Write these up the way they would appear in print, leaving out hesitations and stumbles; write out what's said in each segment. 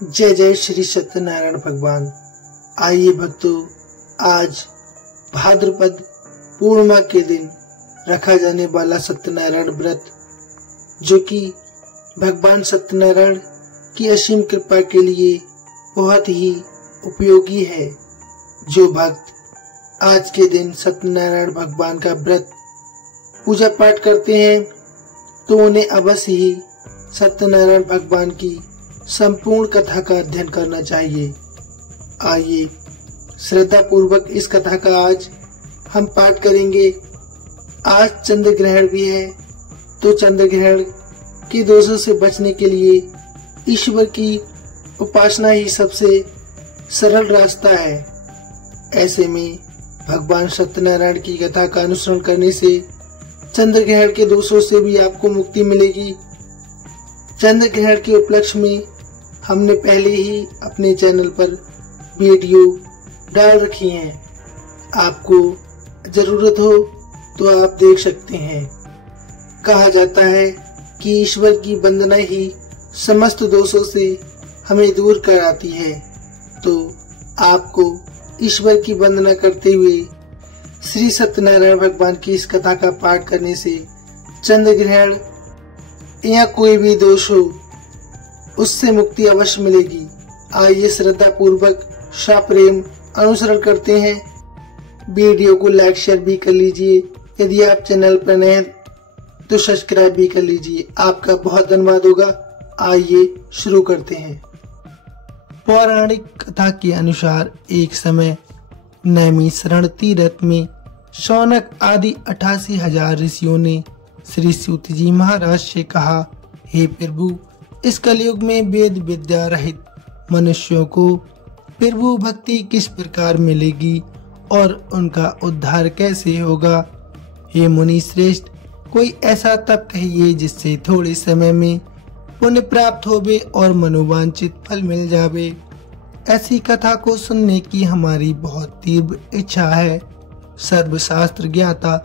जय जय श्री सत्यनारायण भगवान। आइए भक्तों, आज भाद्रपद पूर्णिमा के दिन रखा जाने वाला सत्यनारायण व्रत, जो कि भगवान सत्यनारायण की असीम कृपा के लिए बहुत ही उपयोगी है। जो भक्त आज के दिन सत्यनारायण भगवान का व्रत पूजा पाठ करते हैं तो उन्हें अवश्य ही सत्यनारायण भगवान की संपूर्ण कथा का अध्ययन करना चाहिए। आइए श्रद्धा पूर्वक इस कथा का आज हम पाठ करेंगे। आज चंद्र ग्रहण भी है, तो चंद्र ग्रहण के दोषों से बचने के लिए ईश्वर की उपासना ही सबसे सरल रास्ता है। ऐसे में भगवान सत्यनारायण की कथा का अनुसरण करने से चंद्र ग्रहण के दोषों से भी आपको मुक्ति मिलेगी। चंद्र ग्रहण के उपलक्ष्य में हमने पहले ही अपने चैनल पर वीडियो डाल रखी हैं, आपको जरूरत हो तो आप देख सकते हैं। कहा जाता है कि ईश्वर की वंदना ही समस्त दोषों से हमें दूर कराती है, तो आपको ईश्वर की वंदना करते हुए श्री सत्यनारायण भगवान की इस कथा का पाठ करने से चंद्र ग्रहण या कोई भी दोष हो उससे मुक्ति अवश्य मिलेगी। आइए श्रद्धा पूर्वक सप्रेम अनुसरण करते हैं। वीडियो को लाइक शेयर भी कर लीजिए। यदि आप चैनल पर नए हैं तो सब्सक्राइब भी कर लीजिए। आपका बहुत धन्यवाद होगा। आइए शुरू करते हैं। पौराणिक कथा के अनुसार एक समय नैमिषारण्य तीर्थ में शौनक आदि 88,000 ऋषियों ने श्री सूत जी महाराज से कहा, हे प्रभु, इस कलयुग में वेद विद्या रहित मनुष्यों को प्रभु भक्ति किस प्रकार मिलेगी और उनका उद्धार कैसे होगा। हे मुनि श्रेष्ठ, कोई ऐसा तप कहिए जिससे थोड़े समय में पुण्य प्राप्त होवे और मनोवांछित फल मिल जावे। ऐसी कथा को सुनने की हमारी बहुत तीव्र इच्छा है। सर्वशास्त्र ज्ञाता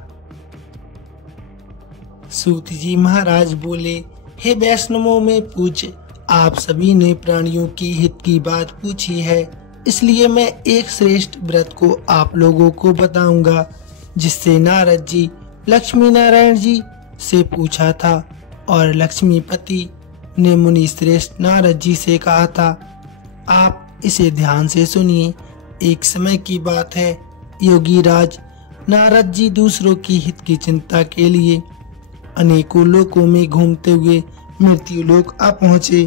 सूत जी महाराज बोले, हे वैष्णवों में पूज्य, आप सभी ने प्राणियों की हित की बात पूछी है, इसलिए मैं एक श्रेष्ठ व्रत को आप लोगों को बताऊंगा, जिससे नारद जी लक्ष्मी नारायण जी से पूछा था और लक्ष्मीपति ने मुनि श्रेष्ठ नारद जी से कहा था, आप इसे ध्यान से सुनिए। एक समय की बात है, योगी राज नारद जी दूसरों की हित की चिंता के लिए अनेकों लोकों में घूमते हुए मृत्यु लोक आ पहुँचे।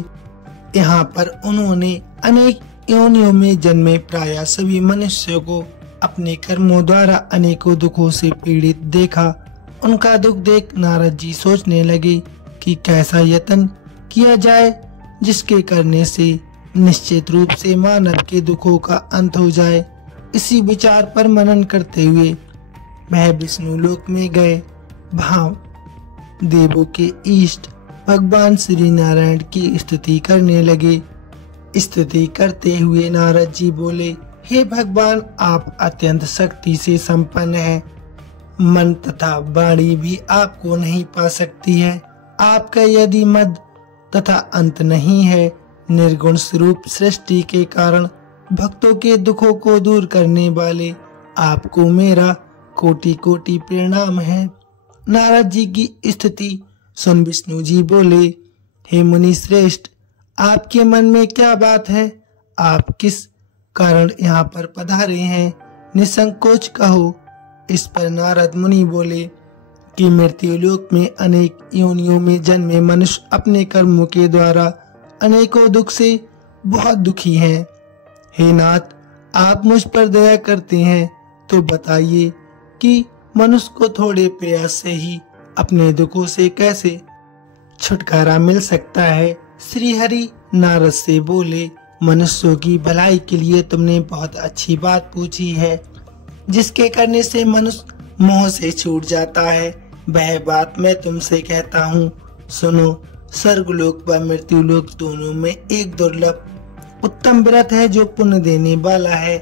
यहाँ पर उन्होंने अनेक योनियों में जन्मे प्राय सभी मनुष्यों को अपने कर्मों द्वारा अनेकों दुखों से पीड़ित देखा। उनका दुख देख नारद जी सोचने लगे कि कैसा यत्न किया जाए जिसके करने से निश्चित रूप से मानव के दुखों का अंत हो जाए। इसी विचार पर मनन करते हुए वह विष्णु लोक में गए। वहाँ देवों के इष्ट भगवान श्री नारायण की स्तुति करने लगे। स्तुति करते हुए नारद जी बोले, हे भगवान, आप अत्यंत शक्ति से संपन्न हैं। मन तथा वाणी भी आपको नहीं पा सकती है। आपका यदि मद तथा अंत नहीं है। निर्गुण स्वरूप सृष्टि के कारण भक्तों के दुखों को दूर करने वाले आपको मेरा कोटि कोटि प्रणाम है। नारद जी की स्थिति सुन विष्णु जी बोले, हे मुनि श्रेष्ठ, आपके मन में क्या बात है? आप किस कारण यहाँ पर पधारे हैं? निसंकोच कहो। इस पर नारद मुनि बोले कि मृत्यु लोक में अनेक योनियों में जन्मे मनुष्य अपने कर्मों के द्वारा अनेकों दुख से बहुत दुखी हैं। हे नाथ, आप मुझ पर दया करते हैं तो बताइए कि मनुष्य को थोड़े प्रयास से ही अपने दुखों से कैसे छुटकारा मिल सकता है। श्री हरि नारद से बोले, मनुष्यों की भलाई के लिए तुमने बहुत अच्छी बात पूछी है, जिसके करने से मनुष्य मोह से छूट जाता है। वह बात मैं तुमसे कहता हूँ, सुनो। स्वर्गलोक व मृत्युलोक दोनों में एक दुर्लभ उत्तम व्रत है जो पुण्य देने वाला है।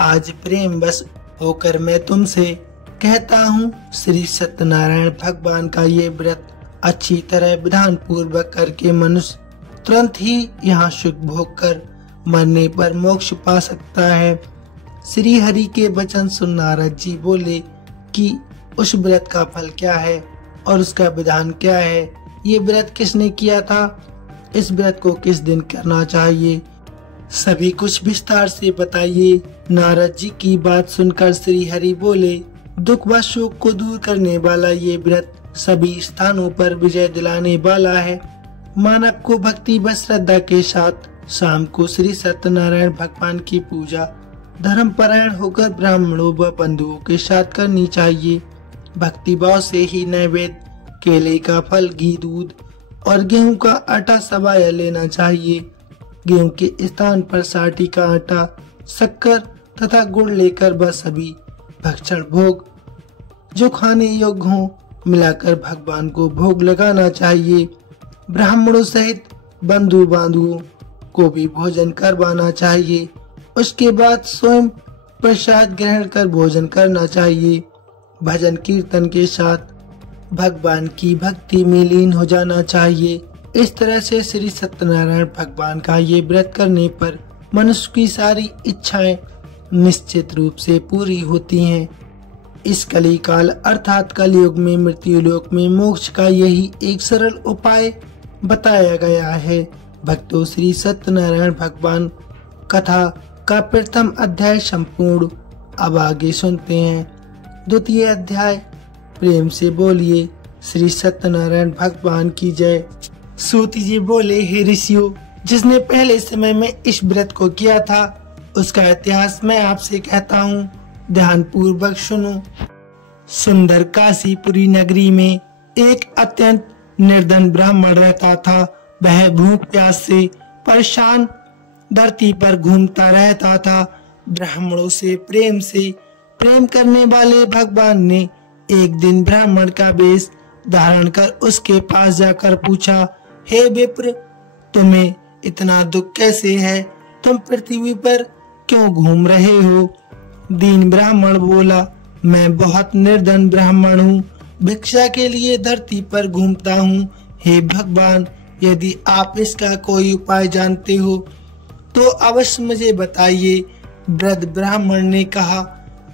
आज प्रेम बस होकर मैं तुमसे कहता हूँ, श्री सत्यनारायण भगवान का ये व्रत अच्छी तरह विधान पूर्वक करके मनुष्य तुरंत ही यहाँ सुख भोग कर मरने पर मोक्ष पा सकता है। श्री हरि के वचन सुन नारद जी बोले कि उस व्रत का फल क्या है और उसका विधान क्या है, ये व्रत किसने किया था, इस व्रत को किस दिन करना चाहिए, सभी कुछ विस्तार से बताइए। नारद जी की बात सुनकर श्री हरि बोले, दुख व शोक को दूर करने वाला ये व्रत सभी स्थानों पर विजय दिलाने वाला है। मानव को भक्ति व श्रद्धा के साथ शाम को श्री सत्यनारायण भगवान की पूजा धर्म परायण होकर ब्राह्मणों व बंधुओं के साथ करनी चाहिए। भक्ति भाव से ही नैवेद्य, केले का फल, घी, दूध और गेहूं का आटा सवाया लेना चाहिए। गेहूं के स्थान पर साठी का आटा, शक्कर तथा गुड़ लेकर वह सभी भक्षण भोग जो खाने योग्य हों मिलाकर भगवान को भोग लगाना चाहिए। ब्राह्मणों सहित बंधु बांधुओं को भी भोजन करवाना चाहिए। उसके बाद स्वयं प्रसाद ग्रहण कर भोजन करना चाहिए। भजन कीर्तन के साथ भगवान की भक्ति में लीन हो जाना चाहिए। इस तरह से श्री सत्यनारायण भगवान का ये व्रत करने पर मनुष्य की सारी इच्छाएं निश्चित रूप से पूरी होती हैं। इस कली काल अर्थात कलयुग में मृत्यु लोक में मोक्ष का यही एक सरल उपाय बताया गया है। भक्तों, श्री सत्यनारायण भगवान कथा का प्रथम अध्याय संपूर्ण अब आगे सुनते हैं। द्वितीय अध्याय, प्रेम से बोलिए श्री सत्यनारायण भगवान की जय। सूत जी बोले, हे ऋषियों, जिसने पहले समय में इस व्रत को किया था उसका इतिहास मैं आपसे कहता हूँ, ध्यान पूर्वक सुनो। सुंदर काशीपुरी नगरी में एक अत्यंत निर्धन ब्राह्मण रहता था। वह भूख प्यास से परेशान धरती पर घूमता रहता था। ब्राह्मणों से प्रेम करने वाले भगवान ने एक दिन ब्राह्मण का वेश धारण कर उसके पास जाकर पूछा, हे विप्र, तुम्हें इतना दुख कैसे है? तुम पृथ्वी पर क्यों घूम रहे हो? दीन ब्राह्मण बोला, मैं बहुत निर्धन ब्राह्मण हूँ, भिक्षा के लिए धरती पर घूमता हूँ। हे भगवान, यदि आप इसका कोई उपाय जानते हो तो अवश्य मुझे बताइए। वृद्ध ब्राह्मण ने कहा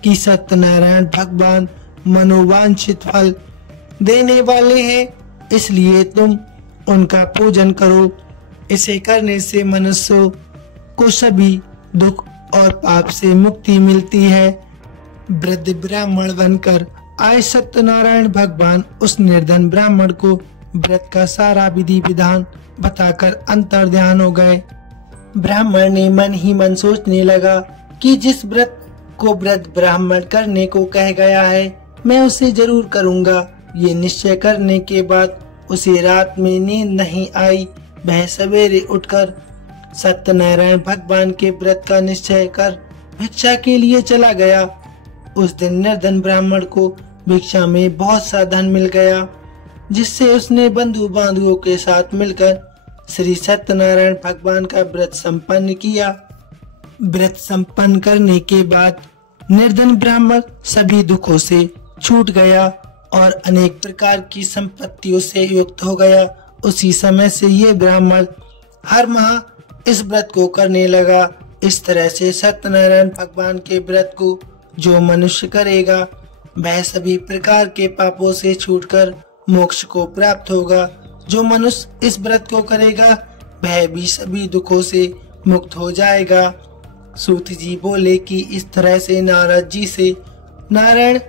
कि सत्यनारायण भगवान मनोवांछित फल देने वाले हैं, इसलिए तुम उनका पूजन करो। इसे करने से मनुष्यों को सभी दुख और पाप से मुक्ति मिलती है। वृद्ध ब्राह्मण बनकर आए सत्यनारायण भगवान उस निर्धन ब्राह्मण को व्रत का सारा विधि विधान बताकर अंतर्ध्यान हो गए। ब्राह्मण ने मन ही मन सोचने लगा कि जिस व्रत को वृद्ध ब्राह्मण करने को कह गया है मैं उसे जरूर करूंगा। ये निश्चय करने के बाद उसे रात में नींद नहीं आई। वह सवेरे उठकर सत्यनारायण भगवान के व्रत का निश्चय कर भिक्षा के लिए चला गया। उस दिन निर्धन ब्राह्मण को भिक्षा में बहुत सा धन मिल गया, जिससे उसने बंधु बांधुओं के साथ मिलकर श्री सत्यनारायण भगवान का व्रत संपन्न किया। व्रत संपन्न करने के बाद निर्धन ब्राह्मण सभी दुखों से छूट गया और अनेक प्रकार की संपत्तियों से युक्त हो गया। उसी समय से ये ब्राह्मण हर माह इस व्रत को करने लगा। इस तरह से सत्यनारायण भगवान के व्रत को जो मनुष्य करेगा वह सभी प्रकार के पापों से छूटकर मोक्ष को प्राप्त होगा। जो मनुष्य इस व्रत को करेगा वह भी सभी दुखों से मुक्त हो जाएगा। सूत जी बोले कि इस तरह से नारद जी से नारायण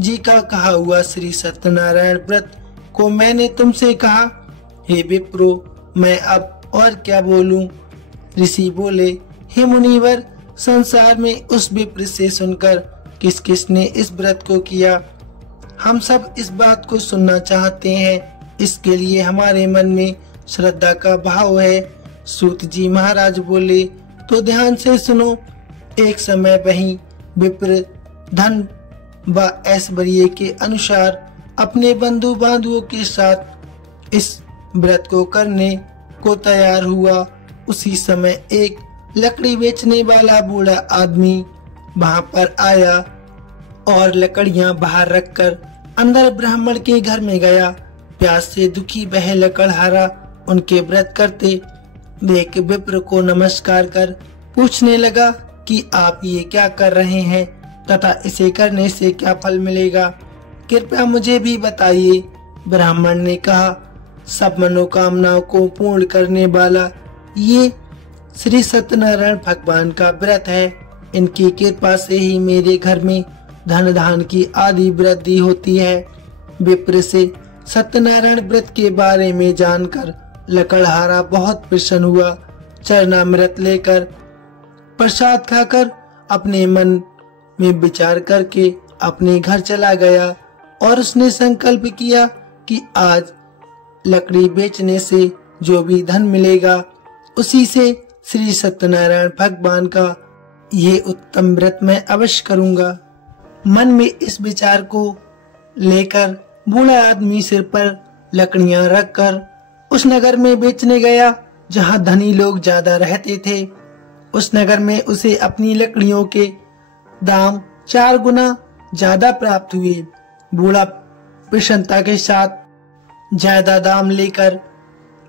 जी का कहा हुआ श्री सत्यनारायण व्रत को मैंने तुमसे कहा। हे विप्रो, मैं अब और क्या बोलूं? ऋषि बोले, हे मुनिवर, संसार में उस विप्र से सुनकर किस किस ने इस व्रत को किया, हम सब इस बात को सुनना चाहते हैं। इसके लिए हमारे मन में श्रद्धा का भाव है। सूत जी महाराज बोले, तो ध्यान से सुनो। एक समय वही विप्र धन व ऐश्वर्य के अनुसार अपने बंधु बांधुओं के साथ इस व्रत को करने को तैयार हुआ। उसी समय एक लकड़ी बेचने वाला बूढ़ा आदमी वहां पर आया और लकड़ियां बाहर रखकर अंदर ब्राह्मण के घर में गया। प्यास से दुखी वह लकड़हारा उनके व्रत करते देख विप्र को नमस्कार कर पूछने लगा कि आप ये क्या कर रहे हैं तथा इसे करने से क्या फल मिलेगा, कृपया मुझे भी बताइए। ब्राह्मण ने कहा, सब मनोकामनाओं को पूर्ण करने वाला ये श्री सत्यनारायण भगवान का व्रत है। इनकी कृपा से ही मेरे घर में धन धान की आदि वृद्धि होती है। विप्र से सत्यनारायण व्रत के बारे में जानकर लकड़हारा बहुत प्रसन्न हुआ। चरणामृत लेकर प्रसाद खाकर अपने मन में विचार करके अपने घर चला गया और उसने संकल्प किया कि आज लकड़ी बेचने से जो भी धन मिलेगा उसी से श्री सत्यनारायण भगवान का ये उत्तम व्रत मैं अवश्य करूंगा। मन में इस विचार को लेकर बूढ़ा आदमी सिर पर लकड़ियां रखकर उस नगर में बेचने गया जहां धनी लोग ज्यादा रहते थे। उस नगर में उसे अपनी लकड़ियों के दाम 4 गुना ज्यादा प्राप्त हुए। बूढ़ा प्रसन्नता के साथ ज्यादा दाम लेकर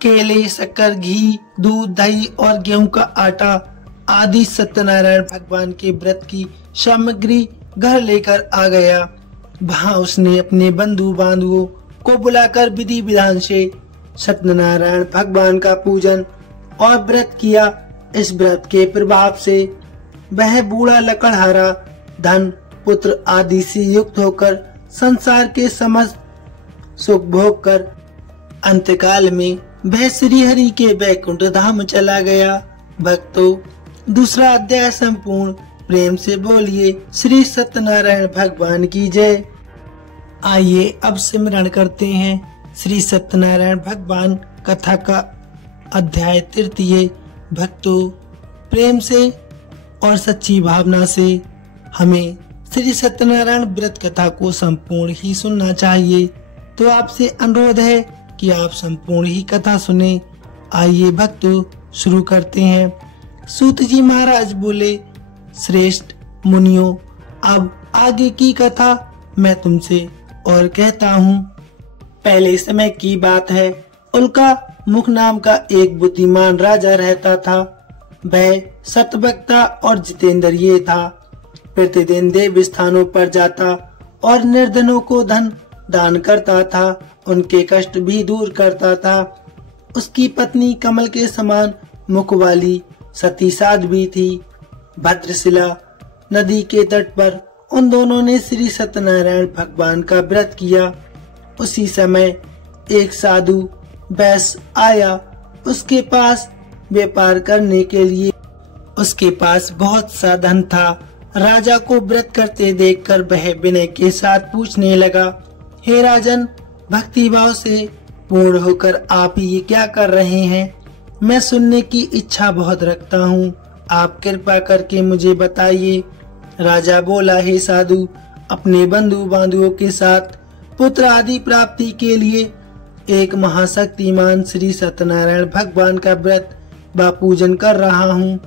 केले, शक्कर, घी, दूध, दही और गेहूं का आटा आदि सत्यनारायण भगवान के व्रत की सामग्री घर लेकर आ गया। वहां उसने अपने बंधु बांधवों को बुलाकर विधि विधान से सत्यनारायण भगवान का पूजन और व्रत किया। इस व्रत के प्रभाव से वह बूढ़ा लकड़हारा धन, पुत्र आदि से युक्त होकर संसार के समस्त सुख भोग कर अंतकाल में वह श्री हरि के वैकुंठ धाम चला गया। भक्तों, दूसरा अध्याय संपूर्ण। प्रेम से बोलिए श्री सत्यनारायण भगवान की जय। आइए अब सिमरण करते हैं श्री सत्यनारायण भगवान कथा का अध्याय 3। भक्तों, प्रेम से और सच्ची भावना से हमें श्री सत्यनारायण व्रत कथा को संपूर्ण ही सुनना चाहिए। तो आपसे अनुरोध है कि आप संपूर्ण ही कथा सुने। आइए भक्तों, शुरू करते हैं। सूत जी महाराज बोले, श्रेष्ठ मुनियों, अब आगे की कथा मैं तुमसे और कहता हूँ। पहले समय की बात है, उल्का मुख नाम का एक बुद्धिमान राजा रहता था। वह सतवक्ता और जितेंद्रिय था। प्रतिदिन देव स्थानों पर जाता और निर्धनों को धन दान करता था, उनके कष्ट भी दूर करता था। उसकी पत्नी कमल के समान मुख वाली सती साध्वी थी। भद्रशिला नदी के तट पर उन दोनों ने श्री सत्यनारायण भगवान का व्रत किया। उसी समय एक साधु वैश्य आया। उसके पास व्यापार करने के लिए उसके पास बहुत सा धन था। राजा को व्रत करते देखकर वह विनय के साथ पूछने लगा, हे राजन, भक्ति भाव से पूर्ण होकर आप ये क्या कर रहे हैं? मैं सुनने की इच्छा बहुत रखता हूँ, आप कृपा करके मुझे बताइए। राजा बोला, हे साधु, अपने बंधु बांधवों के साथ पुत्र आदि प्राप्ति के लिए एक महाशक्तिमान श्री सत्यनारायण भगवान का व्रत व पूजन कर रहा हूँ।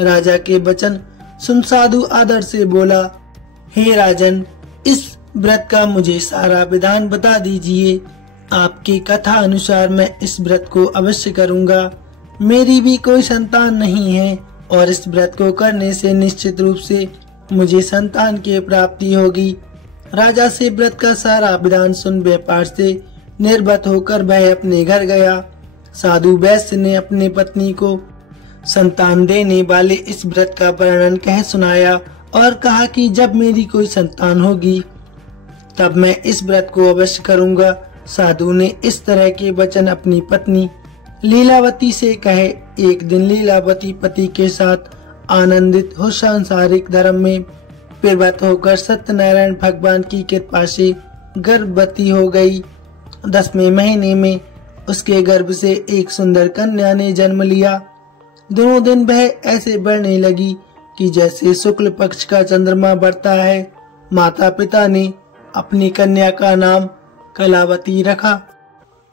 राजा के वचन सुन साधु आदर से बोला, हे राजन, इस व्रत का मुझे सारा विधान बता दीजिए। आपकी कथा अनुसार मैं इस व्रत को अवश्य करूँगा। मेरी भी कोई संतान नहीं है और इस व्रत को करने से निश्चित रूप से मुझे संतान की प्राप्ति होगी। राजा से व्रत का सारा विधान सुन व्यापार से निर्भत होकर वह अपने घर गया। साधु वैश्य ने अपने पत्नी को संतान देने वाले इस व्रत का वर्णन कह सुनाया और कहा कि जब मेरी कोई संतान होगी तब मैं इस व्रत को अवश्य करूंगा। साधु ने इस तरह के वचन अपनी पत्नी लीलावती से कहे। एक दिन लीलावती पति के साथ आनंदित हो सांसारिक धर्म में प्रवृत्त होकर सत्यनारायण भगवान की कृपा से गर्भवती हो गई। 10वें महीने में उसके गर्भ से एक सुंदर कन्या ने जन्म लिया। दोनों दिन वह ऐसे बढ़ने लगी कि जैसे शुक्ल पक्ष का चंद्रमा बढ़ता है। माता पिता ने अपनी कन्या का नाम कलावती रखा।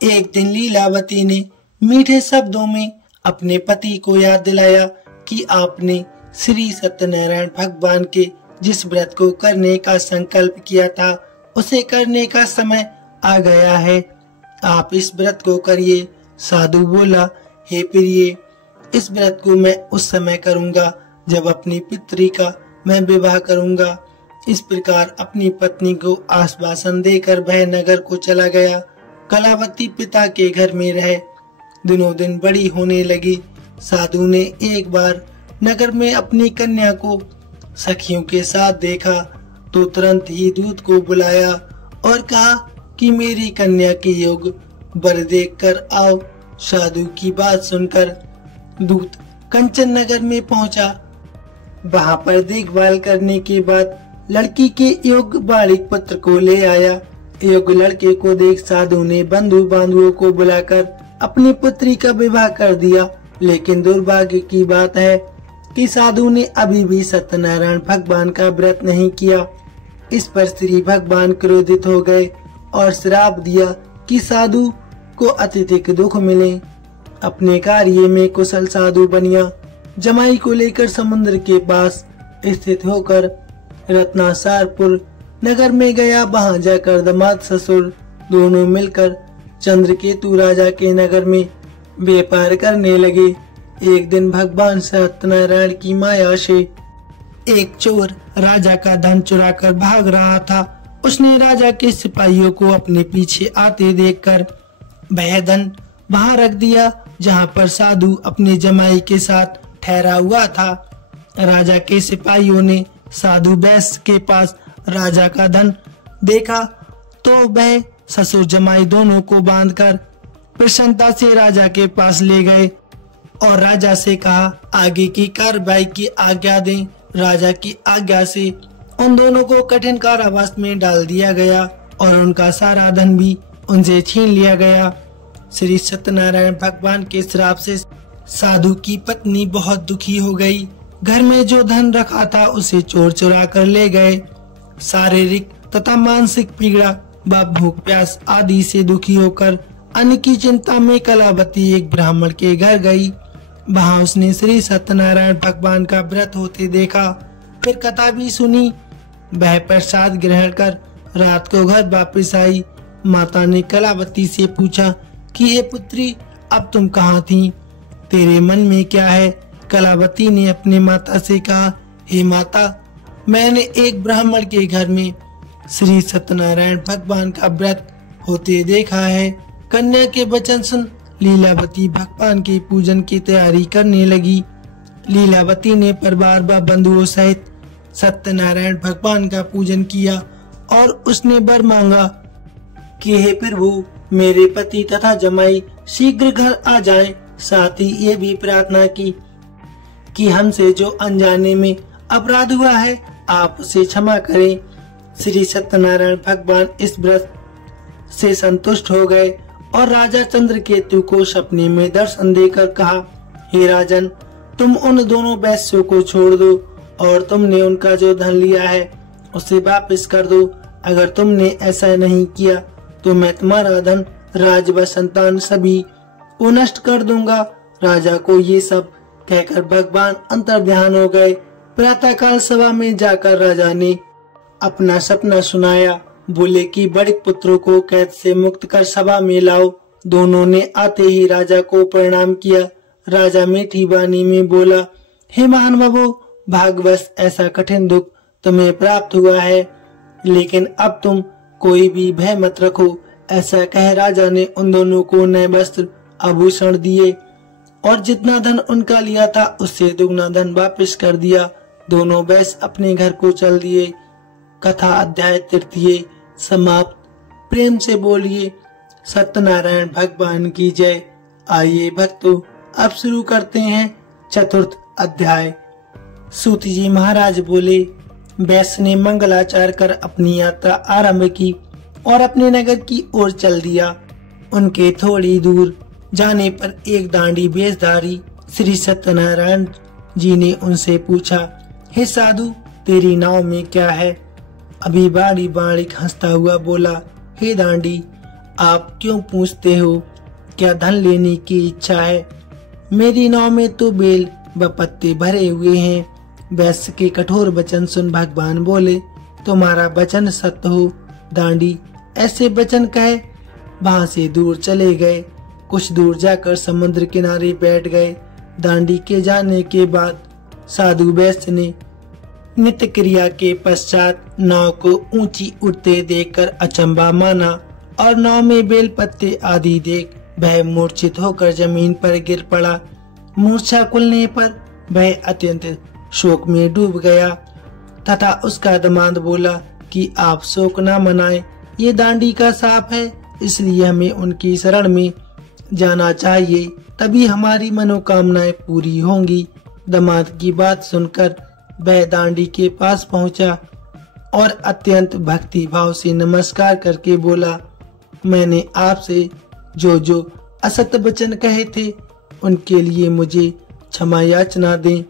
एक दिन लीलावती ने मीठे शब्दों में अपने पति को याद दिलाया कि आपने श्री सत्यनारायण भगवान के जिस व्रत को करने का संकल्प किया था उसे करने का समय आ गया है। आप इस व्रत को करिए। साधु बोला, हे प्रिय, इस व्रत को मैं उस समय करूंगा जब अपनी पुत्री का मैं विवाह करूंगा। इस प्रकार अपनी पत्नी को आश्वासन देकर वह नगर को चला गया। कलावती पिता के घर में रहे। दिनों दिन बड़ी होने लगी। साधु ने एक बार नगर में अपनी कन्या को सखियों के साथ देखा तो तुरंत ही दूत को बुलाया और कहा कि मेरी कन्या के योग वर देखकर आओ। साधु की बात सुनकर दूत कंचन नगर में पहुंचा। वहां पर देखभाल करने के बाद लड़की के योग्य बालिक पुत्र को ले आया। योग्य लड़के को देख साधु ने बंधु बांधुओं को बुलाकर अपनी पुत्री का विवाह कर दिया। लेकिन दुर्भाग्य की बात है कि साधु ने अभी भी सत्यनारायण भगवान का व्रत नहीं किया। इस पर श्री भगवान क्रोधित हो गए और श्राप दिया कि साधु को अत्यधिक दुख मिले। अपने कार्य में कुशल साधु बनिया जमाई को लेकर समुद्र के पास स्थित होकर रत्नासारपुर नगर में गया। वहां जाकर दामाद ससुर दोनों मिलकर चंद्रकेतु राजा के नगर में व्यापार करने लगे। एक दिन भगवान सत्यनारायण की माया से एक चोर राजा का धन चुराकर भाग रहा था। उसने राजा के सिपाहियों को अपने पीछे आते देखकर वह धन वहां रख दिया जहां पर साधु अपने जमाई के साथ ठहरा हुआ था। राजा के सिपाहियों ने साधु वैश्य के पास राजा का धन देखा तो वह ससुर जमाई दोनों को बांधकर प्रसन्नता से राजा के पास ले गए और राजा से कहा आगे की कार्रवाई की आज्ञा दें। राजा की आज्ञा से उन दोनों को कठिन कारावास में डाल दिया गया और उनका सारा धन भी उनसे छीन लिया गया। श्री सत्यनारायण भगवान के श्राप से साधु की पत्नी बहुत दुखी हो गई। घर में जो धन रखा था उसे चोर चुरा कर ले गए। शारीरिक तथा मानसिक पीड़ा व भूख प्यास आदि से दुखी होकर अन्न की चिंता में कलावती एक ब्राह्मण के घर गई। वहां उसने श्री सत्यनारायण भगवान का व्रत होते देखा। फिर कथा भी सुनी। वह प्रसाद ग्रहण कर रात को घर वापस आई। माता ने कलावती से पूछा कि हे पुत्री, अब तुम कहाँ थी? तेरे मन में क्या है? कलावती ने अपने माता से कहा, हे माता, मैंने एक ब्राह्मण के घर में श्री सत्यनारायण भगवान का व्रत होते देखा है। कन्या के वचन सुन लीलावती भगवान के पूजन की तैयारी करने लगी। लीलावती ने परिवार व बंधुओं सहित सत्यनारायण भगवान का पूजन किया और उसने वर मांगा कि हे प्रभु, मेरे पति तथा जमाई शीघ्र घर आ जाएं। साथ ही ये भी प्रार्थना की कि हमसे जो अनजाने में अपराध हुआ है आप उसे क्षमा करें। श्री सत्यनारायण भगवान इस व्रत से संतुष्ट हो गए और राजा चंद्रकेतु को सपने में दर्शन देकर कहा, हे राजन, तुम उन दोनों वैश्यों को छोड़ दो और तुमने उनका जो धन लिया है उसे वापस कर दो। अगर तुमने ऐसा नहीं किया तो मैं तुम्हारा धन, राज व संतान सभी को नष्ट कर दूंगा। राजा को ये सब कहकर भगवान अंतर्ध्यान हो गए। प्रातःकाल सभा में जाकर राजा ने अपना सपना सुनाया। बोले कि बड़े पुत्रों को कैद से मुक्त कर सभा में लाओ। दोनों ने आते ही राजा को प्रणाम किया। राजा मीठी वाणी में बोला, हे महानुभावों, भाग्यवश ऐसा कठिन दुख तुम्हें प्राप्त हुआ है, लेकिन अब तुम कोई भी भय मत रखो। ऐसा कह राजा ने उन दोनों को नए वस्त्र आभूषण दिए और जितना धन उनका लिया था उससे दुगना धन वापस कर दिया। दोनों वैश्य अपने घर को चल दिए। कथा अध्याय तृतीय समाप्त। प्रेम से बोलिए सत्यनारायण भगवान की जय। आइए भक्तों, अब शुरू करते हैं चतुर्थ अध्याय। सूत जी महाराज बोले, वैश्य ने मंगलाचार कर अपनी यात्रा आरंभ की और अपने नगर की ओर चल दिया। उनके थोड़ी दूर जाने पर एक दांडी वेशधारी श्री सत्यनारायण जी ने उनसे पूछा, हे साधु, तेरी नाव में क्या है? अभी बाड़ी बाड़िक हंसता हुआ बोला, हे दांडी, आप क्यों पूछते हो? क्या धन लेने की इच्छा है? मेरी नाव में तो बेल व पत्ते भरे हुए हैं। वैश्य के कठोर वचन सुन भगवान बोले, तुम्हारा वचन सत्य हो दांडी। ऐसे वचन कहे वहां से दूर चले गए। कुछ दूर जाकर समुद्र किनारे बैठ गए। दांडी के जाने के बाद साधु वैश्य ने नित्य क्रिया के पश्चात नाव को ऊंची उड़ते देखकर अचंभा माना और नाव में बेल पत्ते आदि देख वह मूर्छित होकर जमीन पर गिर पड़ा। मूर्छा खुलने पर वह अत्यंत शोक में डूब गया तथा उसका दामाद बोला कि आप शोक न मनाएं, ये दांडी का सांप है, इसलिए हमें उनकी शरण में जाना चाहिए, तभी हमारी मनोकामनाएं पूरी होंगी। दामाद की बात सुनकर वह दांडी के पास पहुंचा और अत्यंत भक्ति भाव से नमस्कार करके बोला, मैंने आपसे जो जो असत वचन कहे थे उनके लिए मुझे क्षमा याचना दें।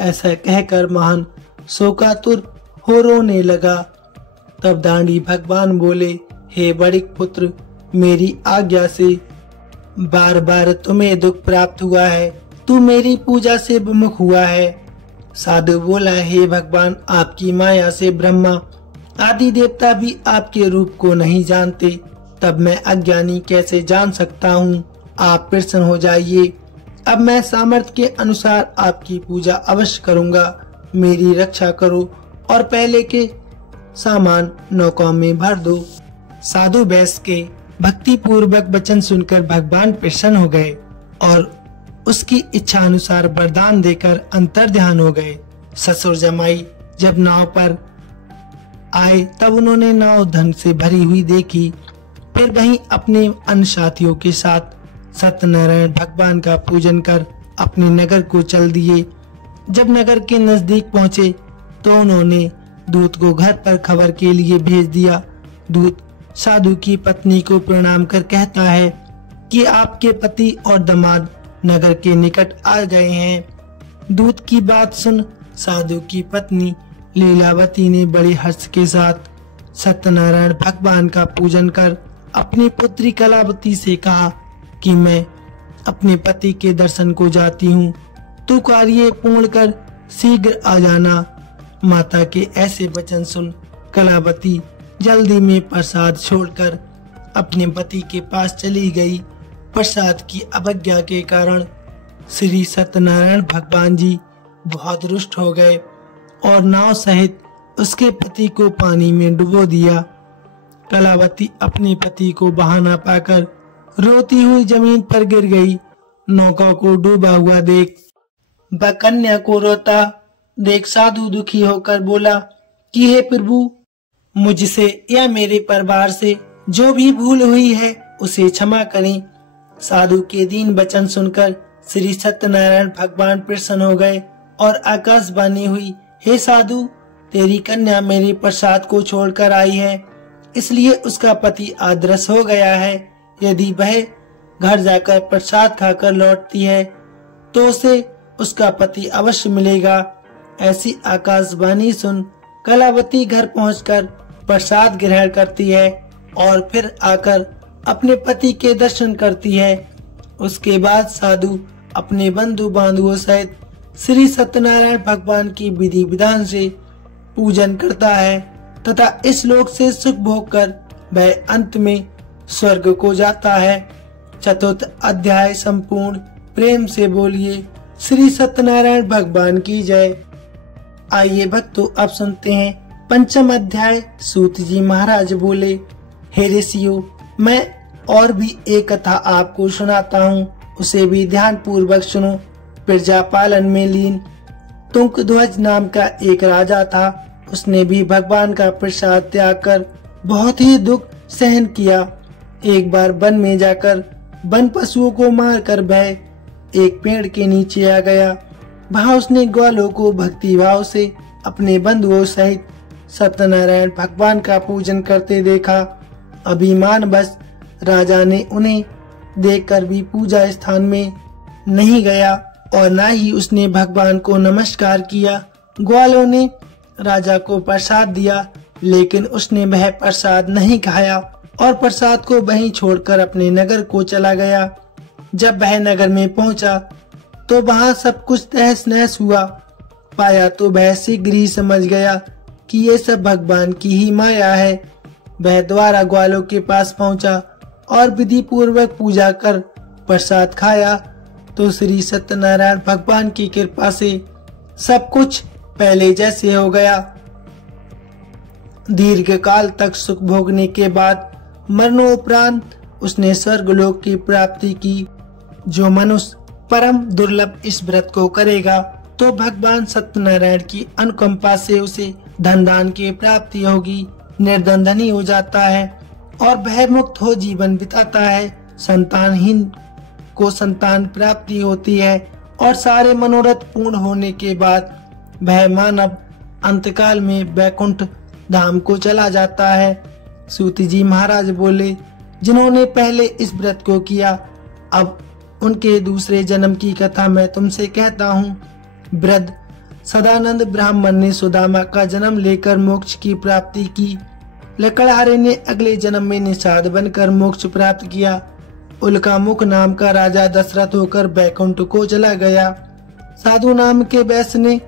ऐसा कहकर महान शोकातुर हो रोने लगा। तब दांडी भगवान बोले, हे बड़िक पुत्र, मेरी आज्ञा से बार बार तुम्हें दुख प्राप्त हुआ है, तू मेरी पूजा से विमुख हुआ है। साधु बोला, हे भगवान, आपकी माया से ब्रह्मा आदि देवता भी आपके रूप को नहीं जानते, तब मैं अज्ञानी कैसे जान सकता हूँ। आप प्रसन्न हो जाइए, अब मैं सामर्थ्य के अनुसार आपकी पूजा अवश्य करूँगा। मेरी रक्षा करो और पहले के सामान नौका में भर दो। साधु वैश्य के भक्ति पूर्वक वचन सुनकर भगवान प्रसन्न हो गए और उसकी इच्छा अनुसार वरदान देकर अंतर ध्यान हो गए। ससुर जमाई जब नाव पर आए तब उन्होंने नाव धन से भरी हुई देखी। फिर वहीं अपने अन्य साथियों के साथ सत्यनारायण भगवान का पूजन कर अपने नगर को चल दिए। जब नगर के नजदीक पहुंचे तो उन्होंने दूत को घर पर खबर के लिए भेज दिया। दूत साधु की पत्नी को प्रणाम कर कहता है कि आपके पति और दामाद नगर के निकट आ गए हैं। दूत की बात सुन साधु की पत्नी लीलावती ने बड़े हर्ष के साथ सत्यनारायण भगवान का पूजन कर अपनी पुत्री कलावती से कहा कि मैं अपने पति के दर्शन को जाती हूँ, तू कार्य पूर्ण कर शीघ्र आ जाना। माता के ऐसे वचन सुन कलावती जल्दी में प्रसाद छोड़कर अपने पति के पास चली गई। प्रसाद की अवज्ञा के कारण श्री सत्यनारायण भगवान जी बहुत रुष्ट हो गए और नाव सहित उसके पति को पानी में डुबो दिया। कलावती अपने पति को बहाना पाकर रोती हुई जमीन पर गिर गई। नौका को डूबा हुआ देख वह कन्या को रोता देख साधु दुखी होकर बोला कि हे प्रभु, मुझसे या मेरे परिवार से जो भी भूल हुई है उसे क्षमा करें। साधु के दीन वचन सुनकर श्री सत्यनारायण भगवान प्रसन्न हो गए और आकाशवाणी हुई, हे साधु, तेरी कन्या मेरे प्रसाद को छोड़कर आई है, इसलिए उसका पति आदरस हो गया है। यदि वह घर जाकर प्रसाद खाकर लौटती है तो उसे उसका पति अवश्य मिलेगा। ऐसी आकाशवाणी सुन कलावती घर पहुंचकर प्रसाद ग्रहण करती है और फिर आकर अपने पति के दर्शन करती है। उसके बाद साधु अपने बंधु बांधवों सहित श्री सत्यनारायण भगवान की विधि विधान से पूजन करता है तथा इस लोक से सुख भोग कर वह अंत में स्वर्ग को जाता है। चतुर्थ अध्याय संपूर्ण। प्रेम से बोलिए श्री सत्यनारायण भगवान की जय। आइए भक्तों, अब सुनते हैं पंचम अध्याय। सूत जी महाराज बोले, हे ऋषियों, मैं और भी एक कथा आपको सुनाता हूँ, उसे भी ध्यान पूर्वक सुनो। प्रजा पालन में लीन तुंगध्वज नाम का एक राजा था। उसने भी भगवान का प्रसाद त्याग कर बहुत ही दुख सहन किया। एक बार वन में जाकर वन पशुओं को मार कर वह एक पेड़ के नीचे आ गया। वहां उसने ग्वालों को भक्ति भाव से अपने बंधुओं सहित सत्यनारायण भगवान का पूजन करते देखा। अभिमान बस राजा ने उन्हें देखकर भी पूजा स्थान में नहीं गया और न ही उसने भगवान को नमस्कार किया। ग्वालों ने राजा को प्रसाद दिया, लेकिन उसने वह प्रसाद नहीं खाया और प्रसाद को वहीं छोड़कर अपने नगर को चला गया। जब वह नगर में पहुंचा तो वहां सब कुछ तहस नहस हुआ। पाया तो वह शीघ्र ही समझ गया कि ये सब भगवान की ही माया है। वह द्वारा ग्वालों के पास पहुंचा और विधि पूर्वक पूजा कर प्रसाद खाया। तो श्री सत्यनारायण भगवान की कृपा से सब कुछ पहले जैसे हो गया। दीर्घ काल तक सुख भोगने के बाद मरणोपरांत उसने स्वर्गलोक की प्राप्ति की। जो मनुष्य परम दुर्लभ इस व्रत को करेगा तो भगवान सत्यनारायण की अनुकंपा से उसे धन दान की प्राप्ति होगी, निर्धन धनी हो जाता है और भय मुक्त हो जीवन बिताता है। संतानहीन को संतान प्राप्ति होती है और सारे मनोरथ पूर्ण होने के बाद वह मानव अंतकाल में वैकुंठ धाम को चला जाता है। सूत जी महाराज बोले, जिन्होंने पहले इस व्रत को किया, अब उनके दूसरे जन्म की कथा मैं तुमसे कहता हूँ। वृद्ध सदानंद ब्राह्मण ने सुदामा का जन्म लेकर मोक्ष की प्राप्ति की। लकड़हारे ने अगले जन्म में निषाद बनकर मोक्ष प्राप्त किया। उल्का मुख नाम का राजा दशरथ होकर बैकुंठ को चला गया। साधु नाम के वैश्य ने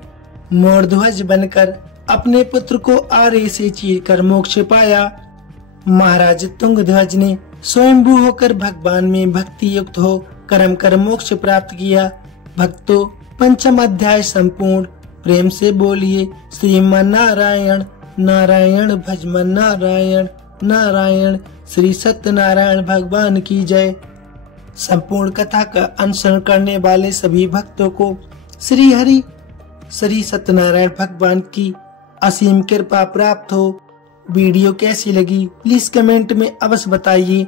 मोरध्वज बनकर अपने पुत्र को आरे से चीरकर मोक्ष पाया। महाराज तुंगध्वज ने स्वयंभू होकर भगवान में भक्ति युक्त हो कर्म कर मोक्ष प्राप्त किया। भक्तों, पंचम अध्याय संपूर्ण। प्रेम से बोलिए श्रीमन नारायण नारायण भजमन नारायण नारायण। श्री सत्यनारायण भगवान की जय। संपूर्ण कथा का अनुसरण करने वाले सभी भक्तों को श्री हरि श्री सत्यनारायण भगवान की असीम कृपा प्राप्त हो। वीडियो कैसी लगी प्लीज कमेंट में अवश्य बताइए।